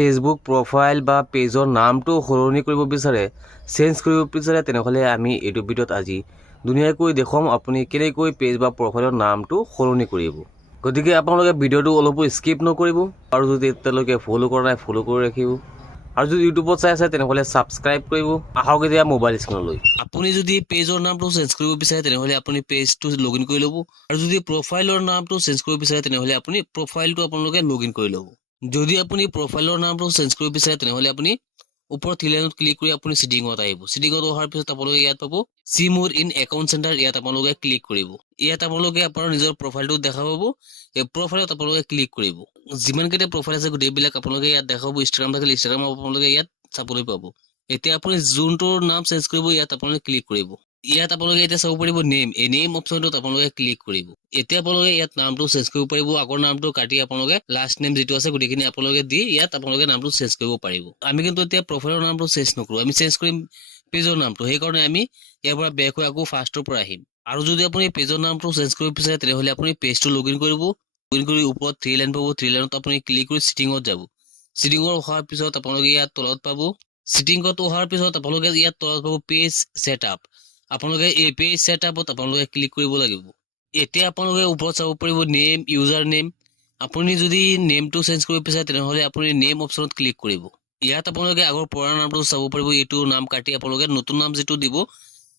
Facebook profile বা পেজৰ নামটো সলনি কৰিব বিচাৰে, চেঞ্জ কৰিব বিচাৰে, তেনেহ'লে আমি এইটো ভিডিঅ'ত আজি ধুনীয়াকৈ দেখুৱাম আপুনি কেনেকৈ পেজ বা প্ৰফাইলৰ নামটো সলনি কৰিব। গতিকে আপোনালোকে ভিডিঅ'টো অলপো স্কিপ নকৰিব আৰু যদি এতিয়ালৈকে ফ'ল' কৰা নাই ফ'ল' কৰি ৰাখিব আৰু যদি ইউটিউবত চাই আছে তেনেহ'লে ছাবস্ক্ৰাইব কৰিব। আহক এতিয়া মোবাইল স্ক্ৰীনলৈ। আপুনি যদি পেজৰ নামটো চেঞ্জ কৰিব বিচাৰে তেনেহ'লে আপুনি পেজটো লগইন কৰি ল'ব আৰু যদি প্ৰফাইলৰ নামটো চেঞ্জ কৰিব বিচাৰে তেনেহ'লে আপুনি প্ৰফাইলটো আপোনালোকে লগইন কৰি ল'ব। যদি আপুনি প্ৰফাইলৰ নামটো চেঞ্জ কৰিব বিচাৰে তেনেহ'লে আপুনি ওপৰৰ থ্ৰী লাইনত ক্লিক কৰি আপুনি ছেটিঙত আহিব। ছেটিঙত অহাৰ পিছত আপোনালোকে ইয়াত পাব চি মোৰ ইন একাউণ্ট চেণ্টাৰ, ইয়াত আপোনালোকে ক্লিক কৰিব। ইয়াত আপোনালোকে আপোনাৰ নিজৰ প্ৰফাইলটো দেখা পাব। এই প্ৰফাইলত আপোনালোকে ক্লিক কৰিব। যিমানকেইটা প্ৰফাইল আছে গোটেইবিলাক আপোনালোকে ইয়াত দেখা পাব। ইনষ্টাগ্ৰাম থাকিলে ইনষ্টাগ্ৰাম আপোনালোকে ইয়াত চাবলৈ পাব। এতিয়া আপুনি যোনটোৰ নাম চেঞ্জ কৰিব ইয়াত আপোনালোকে ক্লিক কৰিব। ইয়াত আপোনালোকে এতিয়া চাব পাৰিব নেম, এই নেম অপশ্যনটোত আপোনালোকে ক্লিক কৰিব। এতিয়া আপোনালোকে ইয়াত নামটো চেঞ্জ কৰিব পাৰিব। আগৰ নামটো কাটি আপোনালোকে লাষ্ট নেম যিটো আছে গোটেইখিনি আপোনালোকে দি ইয়াত আপোনালোকে নামটো চেঞ্জ কৰিব পাৰিব। আমি কিন্তু এতিয়া প্ৰফাইলৰ নামটো চেঞ্জ নকৰোঁ, আমি চেঞ্জ কৰিম পেজৰ নামটো। সেইকাৰণে আমি ইয়াৰ পৰা বেক হৈ আকৌ ফাৰ্ষ্টৰ পৰা আহিম। আৰু যদি আপুনি পেজৰ নামটো চেঞ্জ কৰিব বিচাৰে তেনেহ'লে আপুনি পেজটো লগইন কৰিব। লগইন কৰি ওপৰত থ্ৰী লাইন পাব, থ্ৰী লাইনত আপুনি ক্লিক কৰি ছেটিঙত যাব। ছেটিঙত অহাৰ পিছত আপোনালোকে ইয়াত তলত পাব। ছেটিঙত অহাৰ পিছত আপোনালোকে ইয়াত তলত পাব পেজ ছেটআপ। আপোনালোকে এই পেজ ছেটআপত আপোনালোকে ক্লিক কৰিব লাগিব। এতিয়া আপোনালোকে ওপৰত চাব পাৰিব নেম, ইউজাৰ নেম। আপুনি যদি নেমটো চেঞ্জ কৰিব বিচাৰে তেনেহ'লে আপুনি নেম অপশ্যনত ক্লিক কৰিব। ইয়াত আপোনালোকে আগৰ পুৰণা নামটো চাব পাৰিব। এইটো নাম কাটি আপোনালোকে নতুন নাম যিটো দিব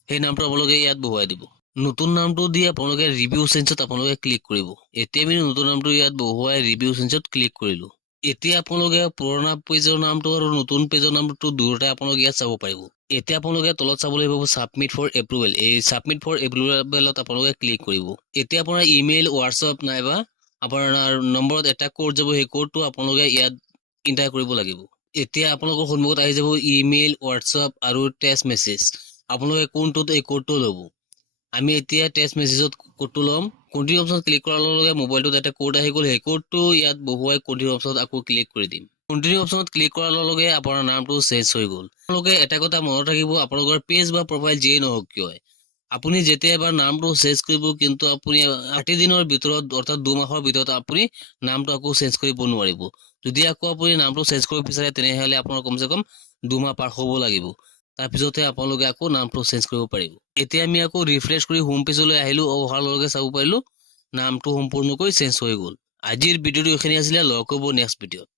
সেই নামটো আপোনালোকে ইয়াত বহুৱাই দিব। নতুন নামটো দি আপোনালোকে ৰিভিউ চেঞ্জত আপোনালোকে ক্লিক কৰিব। এতিয়া আমি নতুন নামটো ইয়াত বহুৱাই ৰিভিউ চেঞ্জত ক্লিক কৰিলোঁ। এতিয়া আপোনালোকে পুৰণা পেজৰ নামটো আৰু নতুন পেজৰ নামটো দুয়োটাই আপোনালোকে ইয়াত চাব পাৰিব। এতিয়া আপোনালোকে তলত চাবলৈ পাব ছাবমিট ফৰ এপ্ৰুভেল। এই ছাবমিট ফৰ এপ্ৰুভেলত আপোনালোকে ক্লিক কৰিব। এতিয়া আপোনাৰ ইমেইল, হোৱাটছআপ নাইবা আপোনাৰ নম্বৰত এটা কোড যাব, সেই কোডটো আপোনালোকে ইয়াত ইণ্টাৰ কৰিব লাগিব। এতিয়া আপোনালোকৰ সন্মুখত আহি যাব ইমেইল, হোৱাটছআপ আৰু টেক্সট মেছেজ। আপোনালোকে কোনটোত এই কোডটো ল'ব। আমি এতিয়া টেক্সট মেছেজত কোডটো ল'ম। কণ্টিনিউ অপশ্যনত ক্লিক কৰাৰ লগে লগে মোবাইলটোত এটা কোড আহি গ'ল। সেই কোডটো ইয়াত বহুৱাই কণ্টিনিউ অপশ্যনত আকৌ ক্লিক কৰি দিম। কণ্টিনিউ অপশ্যনত ক্লিক কৰাৰ লগে লগে আপোনাৰ নামটো চেঞ্জ হৈ গ'ল। আপোনালোকে এটা কথা মনত ৰাখিব, আপোনালোকৰ পেজ বা প্ৰফাইল যিয়েই নহওক কিয়, আপুনি যেতিয়া এবাৰ নামটো চেঞ্জ কৰিব কিন্তু আপুনি 8 দিনৰ ভিতৰত অৰ্থাৎ 2 মাহৰ ভিতৰত আপুনি নামটো আকৌ চেঞ্জ কৰিব নোৱাৰিব। যদি আকৌ আপুনি নামটো চেঞ্জ কৰিব বিচাৰে তেনেহ'লে আপোনাৰ কমচে কম 2 মাহ পাৰ হ'ব লাগিব। তাৰপিছতহে আপোনালোকে আকৌ নামটো চেঞ্জ কৰিব পাৰিব। এতিয়া আমি আকৌ ৰিফ্ৰেছ কৰি হোম পেজলৈ আহিলোঁ। অহাৰ লগে লগে চাব পাৰিলোঁ নামটো সম্পূৰ্ণকৈ চেঞ্জ হৈ গ'ল। আজিৰ ভিডিঅ'টো এইখিনি আছিলে। লগ হ'ব নেক্সট ভিডিঅ'ত।